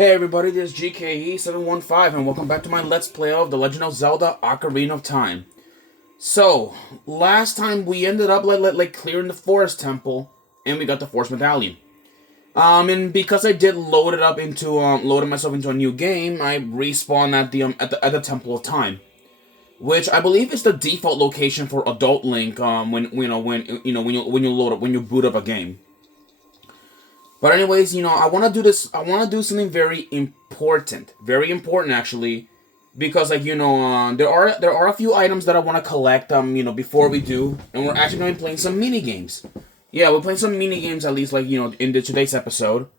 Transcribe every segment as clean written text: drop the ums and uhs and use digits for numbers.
Hey everybody, this is GKE715 and welcome back to my Let's Play of The Legend of Zelda Ocarina of Time. So, last time we ended up like clearing the Forest Temple and we got the Forest Medallion. And because I did load it up into loaded myself into a new game, I respawned at the Temple of Time, which I believe is the default location for Adult Link when you boot up a game. But anyways, I want to do this. I want to do something very important actually, because there are a few items that I want to collect before we do, and we're actually going to be playing some mini games. Yeah, we're playing some mini games at least in today's episode,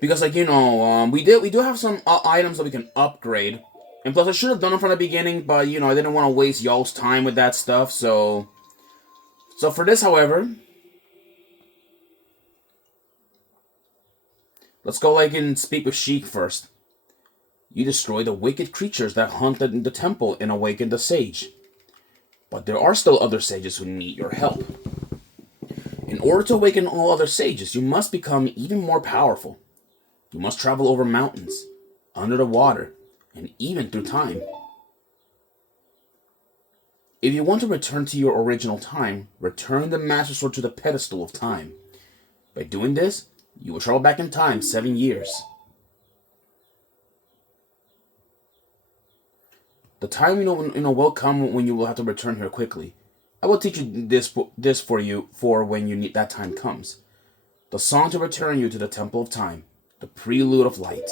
because we do have some items that we can upgrade, and plus I should have done it from the beginning, but I didn't want to waste y'all's time with that stuff. So for this, however. Let's go and speak with Sheik first. You destroy the wicked creatures that haunted the temple and awakened the sage. But there are still other sages who need your help. In order to awaken all other sages, you must become even more powerful. You must travel over mountains, under the water, and even through time. If you want to return to your original time, return the Master Sword to the pedestal of time. By doing this, you will travel back in time 7 years. The time will come when you will have to return here quickly. I will teach you this for when that time comes. The song to return you to the Temple of Time, the Prelude of Light.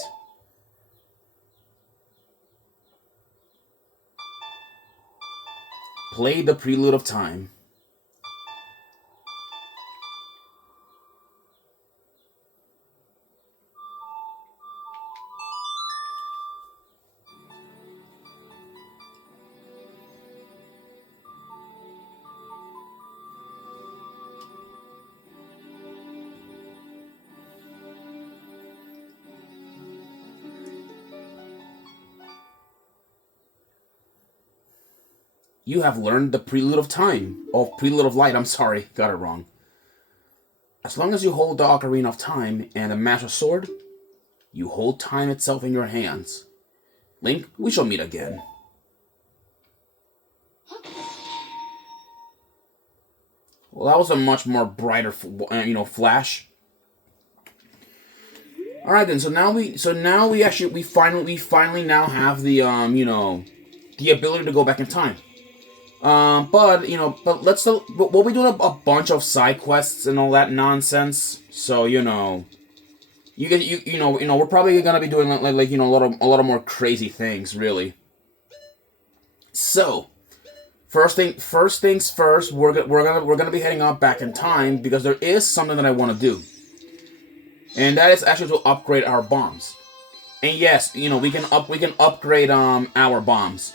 Play the Prelude of Time. You have learned the Prelude of Time. Oh, Prelude of Light, I'm sorry. Got it wrong. As long as you hold the Ocarina of Time and the Master Sword, you hold time itself in your hands. Link, we shall meet again. Well, that was a much more brighter, flash. All right then. So now we finally now have the the ability to go back in time. But we'll be doing a bunch of side quests and all that nonsense. So we're probably gonna be doing a lot of more crazy things, really. So, first things first, we're gonna be heading out back in time because there is something that I want to do, and that is actually to upgrade our bombs. And yes, we can upgrade our bombs.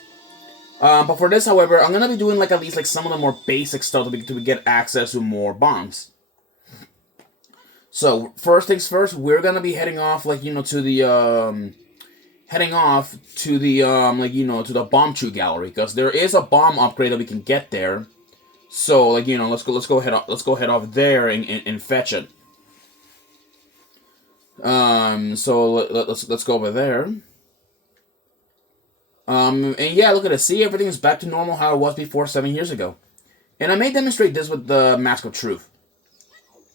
But for this, however, I'm gonna be doing at least some of the more basic stuff to get access to more bombs. So first things first, we're gonna be heading off to the to the bomb chew gallery, because there is a bomb upgrade that we can get there. So let's go head off there and fetch it. So let's go over there. And yeah, look at it. See, everything is back to normal how it was before 7 years ago. And I may demonstrate this with the Mask of Truth.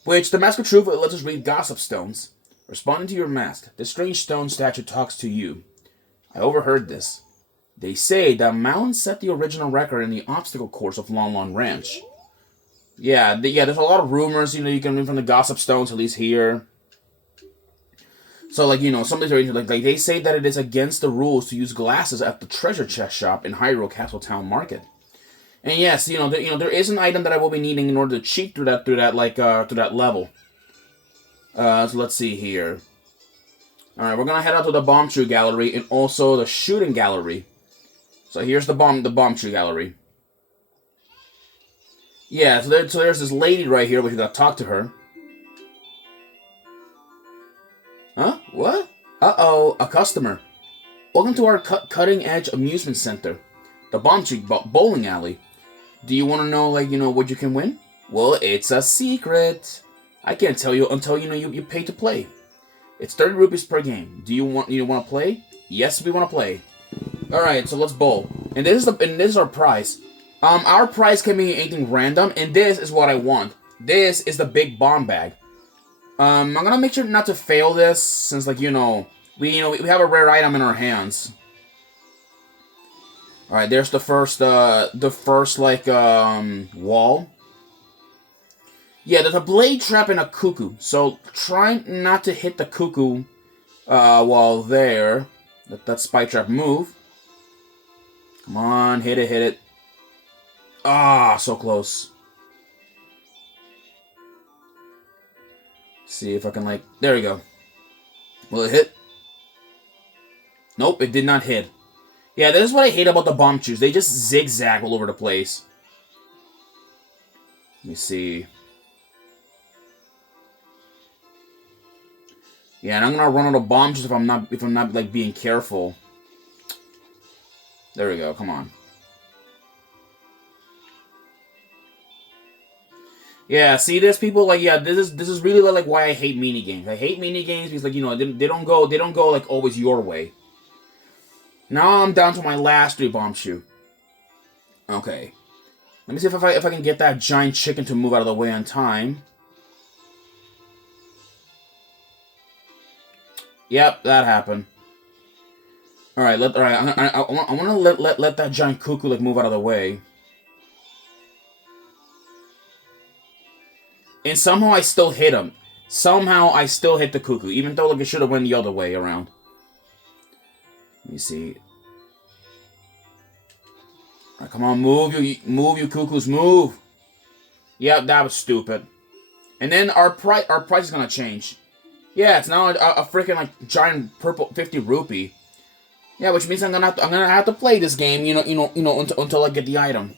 Which, the Mask of Truth lets us read gossip stones. Responding to your mask, this strange stone statue talks to you. I overheard this. They say that Mountain set the original record in the obstacle course of Lon Lon Ranch. Yeah, there's a lot of rumors, you can read from the gossip stones, at least here. So, somebody's they say that it is against the rules to use glasses at the treasure chest shop in Hyrule Castle Town Market. And yes, there is an item that I will be needing in order to cheat through that level. So let's see here. All right, we're gonna head out to the bomb chew gallery and also the shooting gallery. So here's the bomb chew gallery. Yeah, so there's this lady right here, but you gotta talk to her. Huh? What? Uh-oh, a customer. Welcome to our cutting-edge amusement center, the Bomb Tree Bowling Alley. Do you want to know, what you can win? Well, it's a secret. I can't tell you until you pay to play. It's 30 rupees per game. Do you want to play? Yes, we want to play. All right, so let's bowl. And this is our prize. Our prize can be anything random, and this is what I want. This is the big bomb bag. I'm gonna make sure not to fail this, since we have a rare item in our hands. All right, there's the first wall. Yeah, there's a blade trap and a cuckoo. So try not to hit the cuckoo while there. Let that spike trap move. Come on, hit it. Ah, so close. See if I can there we go. Will it hit? Nope, it did not hit. Yeah, this is what I hate about the bomb shoes. They just zigzag all over the place. Let me see. Yeah, and I'm gonna run out of bomb shoes if I'm not being careful. There we go. Come on. Yeah, see this, people? This is really why I hate minigames. I hate minigames because they don't go always your way. Now I'm down to my last 3 bomb shoe. Okay. Let me see if I can get that giant chicken to move out of the way on time. Yep, that happened. All right, I want to let that giant cuckoo move out of the way. And somehow I still hit him. Somehow I still hit the cuckoo, even though it should have went the other way around. Let me see. All right, come on, move you cuckoos, move. Yep, that was stupid. And then our price is gonna change. Yeah, it's now a freaking giant purple 50 rupee. Yeah, which means I'm gonna have to play this game, until I get the item.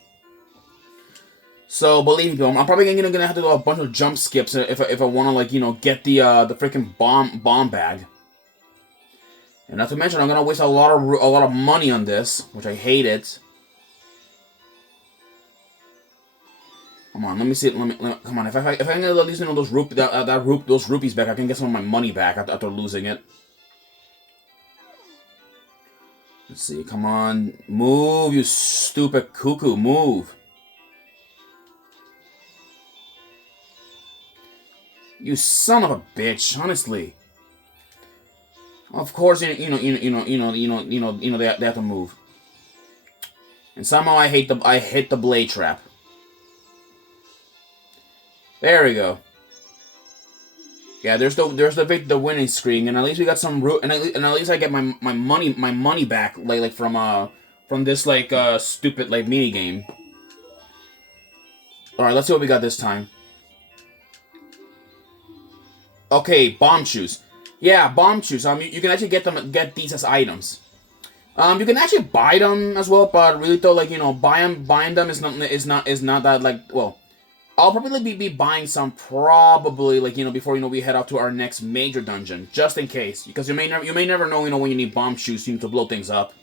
So believe me, I'm probably gonna have to do a bunch of jump skips if I want to get the freaking bomb bag. And not to mention, I'm gonna waste a lot of money on this, which I hate it. Come on, let me see. Come on. If I can get at least those rupees back, I can get some of my money back after losing it. Let's see. Come on, move, you stupid cuckoo, move. You son of a bitch! Honestly. Of course, they have to move. And somehow I hit the blade trap. There we go. Yeah, there's the winning screen, and at least we got some and at least I get my money back from this stupid mini game. All right, let's see what we got this time. Okay, bomb shoes. Yeah, bomb shoes. You can actually get these as items. You can actually buy them as well, but really though, buying them is not that well. I'll probably be buying some probably before we head out to our next major dungeon, just in case, because you may never know when you need bomb shoes to blow things up.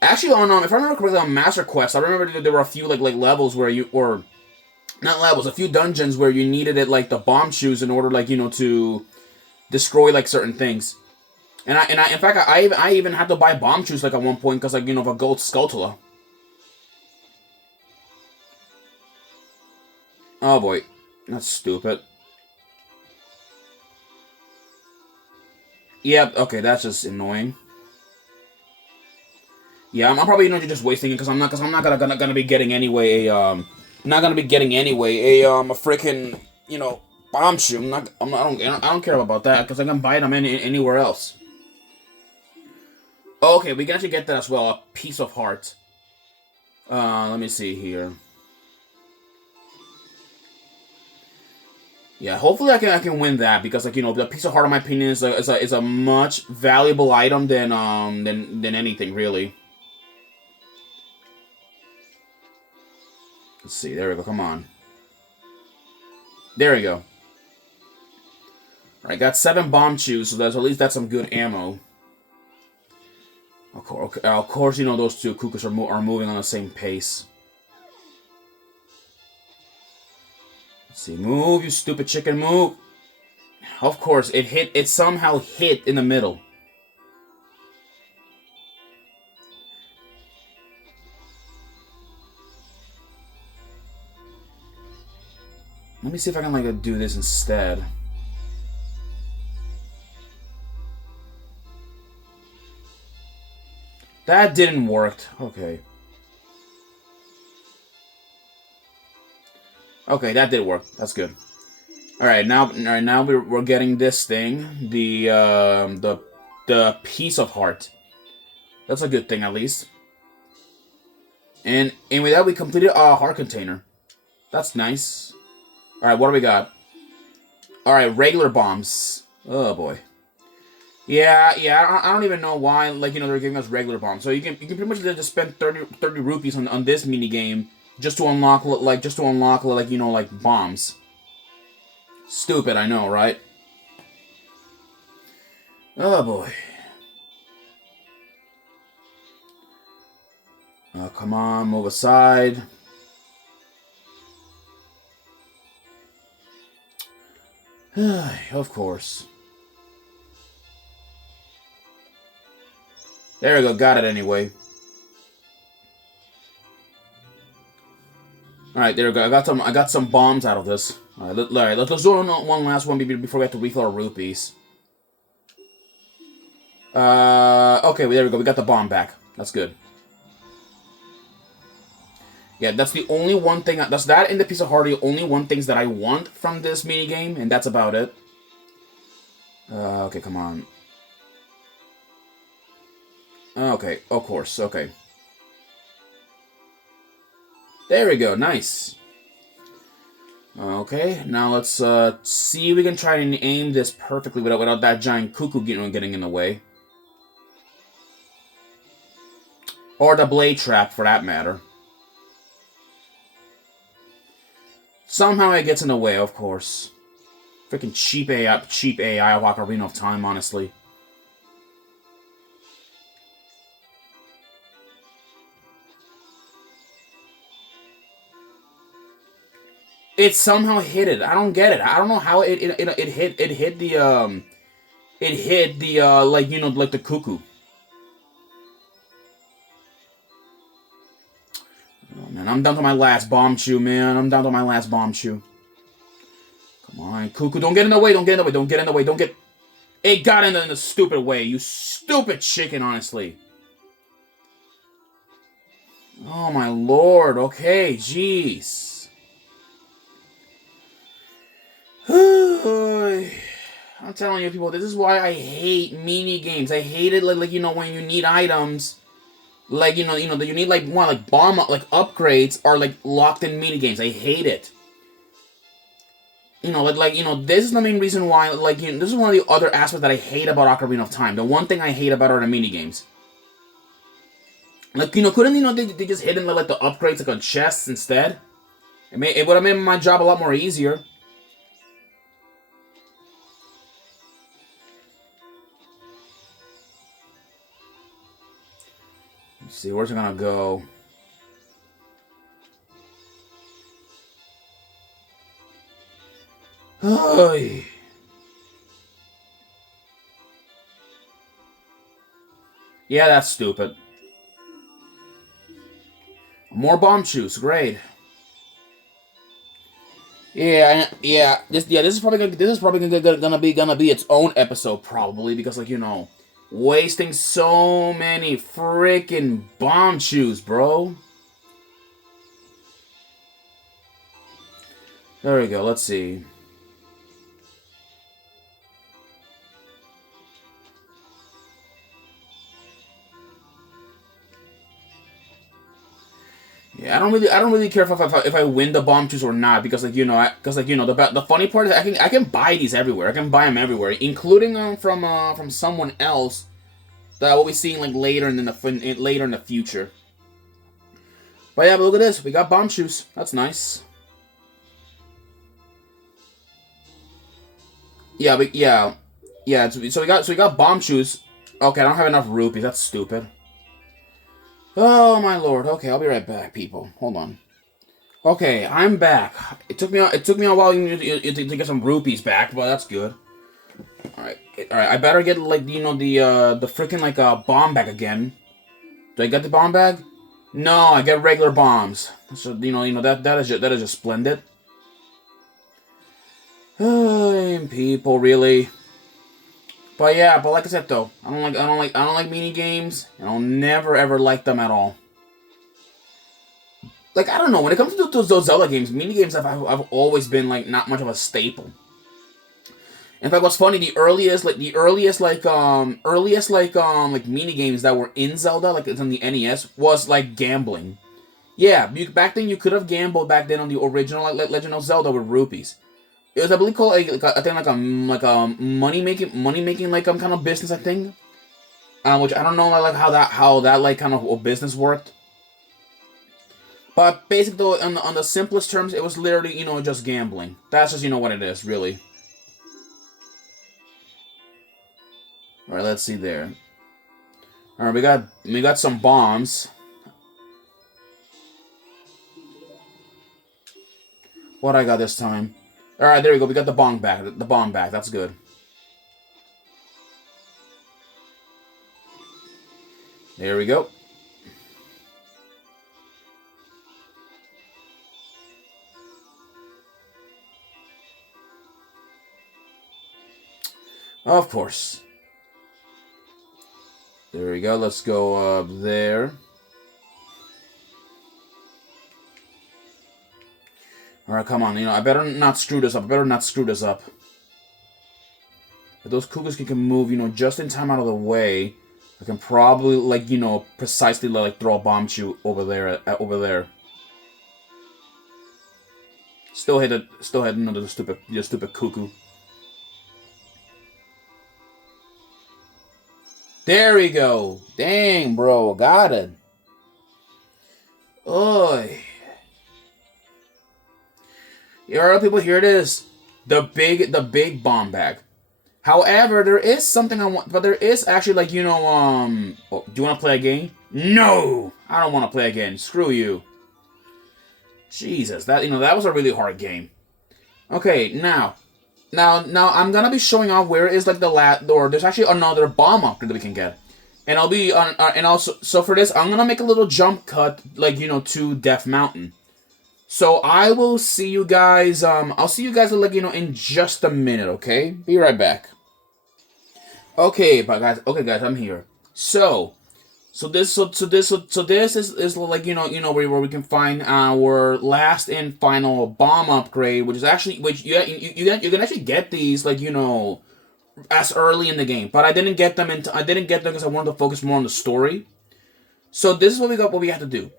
Actually, if I remember correctly, on Master Quest, I remember there were a few levels where not levels, a few dungeons where you needed the bomb shoes in order to destroy certain things. And in fact I even had to buy bomb shoes at one point because of a gold Skulltula. Oh boy, that's stupid. Yep, okay, that's just annoying. Yeah, I'm probably just wasting it because I'm not gonna be getting anyway a freaking bomb shoe. I don't care about that because I can buy them anywhere else. Okay, we can actually get that as well. A piece of heart. Let me see here. Yeah, hopefully I can win that because the piece of heart, in my opinion, is a much valuable item than anything really. Let's see. There we go. Come on. There we go. Alright, got 7 bomb shoes, so at least that's some good ammo. Of course, those two cuckoos are moving on the same pace. Let's see. Move, you stupid chicken, move. Of course, it hit. It somehow hit in the middle. Let me see if I can like do this instead. That didn't work. Okay. Okay, that did work. That's good. All right, now we're getting this thing, the piece of heart. That's a good thing at least. And with that we completed a heart container. That's nice. All right, what do we got? All right, regular bombs. Oh boy. Yeah. I don't even know why. Like they're giving us regular bombs. So you can pretty much just spend 30 rupees on this mini game just to unlock like bombs. Stupid, I know, right? Oh boy. Oh, come on, move aside. Of course. There we go, got it anyway. Alright, there we go. I got some bombs out of this. Alright, let's do one last one before we have to refill our rupees. Okay, there we go. We got the bomb back. That's good. Yeah, that's the only one thing. That's that and the piece of heart are the only one things that I want from this mini game, and that's about it. Okay, come on. Okay, of course. Okay. There we go. Nice. Okay, now let's see if we can try and aim this perfectly without that giant cuckoo getting in the way. Or the blade trap, for that matter. Somehow it gets in the way, of course. Freaking cheap AI of Ocarina of Time, honestly. It somehow hit it. I don't get it. I don't know how it hit the like like the cuckoo. Oh man, I'm down to my last bomb chew, man. I'm down to my last bomb chew. Come on, cuckoo, don't get in the way. Don't get in the way. Don't get in the way. Don't get. It got in the stupid way. You stupid chicken, honestly. Oh my lord. Okay, jeez. I'm telling you, people, this is why I hate mini games. I hate it, like when you need items, like you need like bomb upgrades or like locked in mini games. I hate it. This is the main reason why. This is one of the other aspects that I hate about Ocarina of Time. The one thing I hate about are the mini games. Like couldn't they just hit in like the upgrades like on chests instead? It would have made my job a lot more easier. Let's see, where's it gonna go? Oy. Yeah, that's stupid. More bomb shoots, great. Yeah. This is probably gonna be its own episode probably because wasting so many freaking bomb chews, bro. There we go. Let's see. Yeah, I don't really care if I win the bomb chews or not because the funny part is I can buy these everywhere. I can buy them everywhere, including from someone else that we'll be seeing like later in the future. But yeah, but look at this. We got bomb chews. That's nice. Yeah, but yeah. So we got bomb chews. Okay, I don't have enough rupees. That's stupid. Oh my lord. Okay, I'll be right back, people. Hold on. Okay, I'm back. It took me a while to get some rupees back, but that's good. Alright, alright, I better get, like, you know, the freaking, like, bomb bag again. Do I get the bomb bag? No, I get regular bombs. So, that is just splendid. People, really. But yeah, but like I said though, I don't like mini games, and I'll never ever like them at all. Like, I don't know, when it comes to those Zelda games, mini games I've always been like not much of a staple. In fact, what's funny, the earliest mini games that were in Zelda, like it's on the NES, was like gambling. Yeah, back then you could have gambled back then on the original Legend of Zelda with rupees. It was, I believe, called I think like a money making like kind of business, I think. Which I don't know like how that like kind of business worked. But basically, though, on the simplest terms, it was literally just gambling. That's just what it is, really. All right, let's see there. All right, we got some bombs. What I got this time? All right, there we go. We got the bomb back. The bomb back. That's good. There we go. Of course. There we go. Let's go up there. Alright, come on. I better not screw this up. If those Cougars can move, just in time out of the way, I can probably, like, precisely, like, throw a bomb shoot over there. Still hit another stupid cuckoo. There we go. Dang, bro. Got it. Oy. Alright, people, here it is. The big bomb bag. However, there is something I want, but there is actually, like, oh, do you want to play a game? No! I don't want to play a game. Screw you. Jesus, that was a really hard game. Okay, now I'm gonna be showing off where is, like, the last, or there's actually another bomb upgrade that we can get. And I'll be, and also, so for this, I'm gonna make a little jump cut, like, to Death Mountain. So I will see you guys, I'll see you guys, like, in just a minute, okay? Be right back. Okay, guys, I'm here. So this is like, where we can find our last and final bomb upgrade, which is actually, you can actually get these, like, as early in the game. But I didn't get them because I wanted to focus more on the story. So this is what we have to do.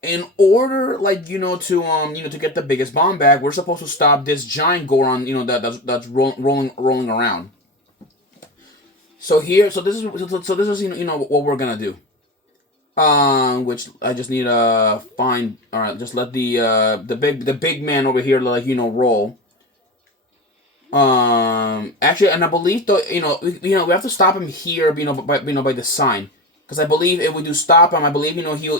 In order, like, to get the biggest bomb bag, we're supposed to stop this giant Goron, that's rolling around. So this is what we're gonna do. Which I just need to find. All right, just let the big man over here, like, roll. Actually, and I believe though, we have to stop him here, by the sign. Because I believe if we do stop him, I believe,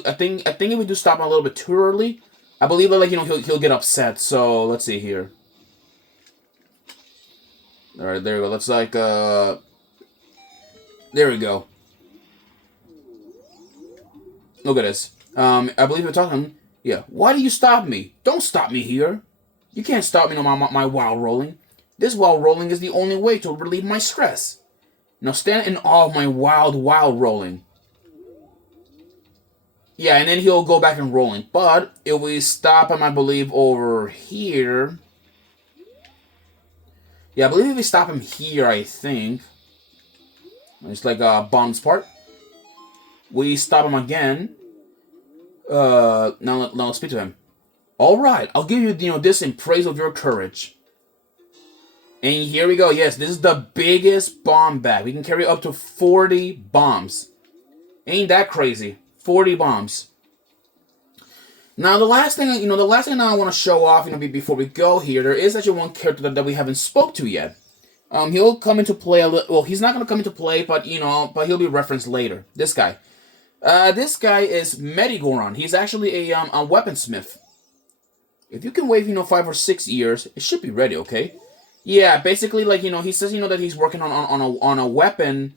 I think if we do stop him a little bit too early, I believe, like, he'll get upset. So, let's see here. Alright, there we go. Let's, like, there we go. Look at this. I believe we're talking, yeah. Why do you stop me? Don't stop me here. You can't stop me on my wild rolling. This wild rolling is the only way to relieve my stress. Now stand in awe of my wild rolling. Yeah, and then he'll go back and rolling. But if we stop him, I believe, over here. Yeah, I believe if we stop him here, I think. It's like Bond's part. We stop him again. Now let's speak to him. Alright, I'll give you, this in praise of your courage. And here we go. Yes, this is the biggest bomb bag. We can carry up to 40 bombs. Ain't that crazy? 40 bombs. Now, the last thing I want to show off, before we go here, there is actually one character that we haven't spoke to yet. He'll come into play a little. Well, he's not going to come into play, but he'll be referenced later. This guy. This guy is Medigoron. He's actually a weaponsmith. If you can wait, 5 or 6 years, it should be ready, okay? Yeah, basically, like, he says, that he's working on a weapon,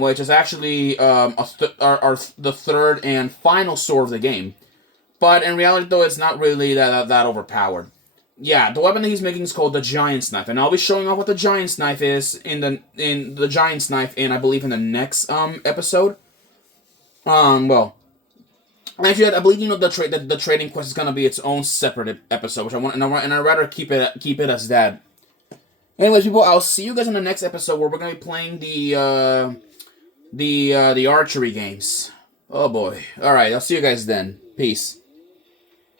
which is actually the third and final sword of the game. But in reality, though, it's not really that overpowered. Yeah, the weapon that he's making is called the Giant's Knife, and I'll be showing off what the Giant's Knife is in the Giant's Knife, and I believe in the next episode. Well, actually, I believe the trading quest is gonna be its own separate episode, which I want, and I'd rather keep it as that. Anyways, people, I'll see you guys in the next episode where we're gonna be playing the archery games. Oh boy! All right, I'll see you guys then. Peace.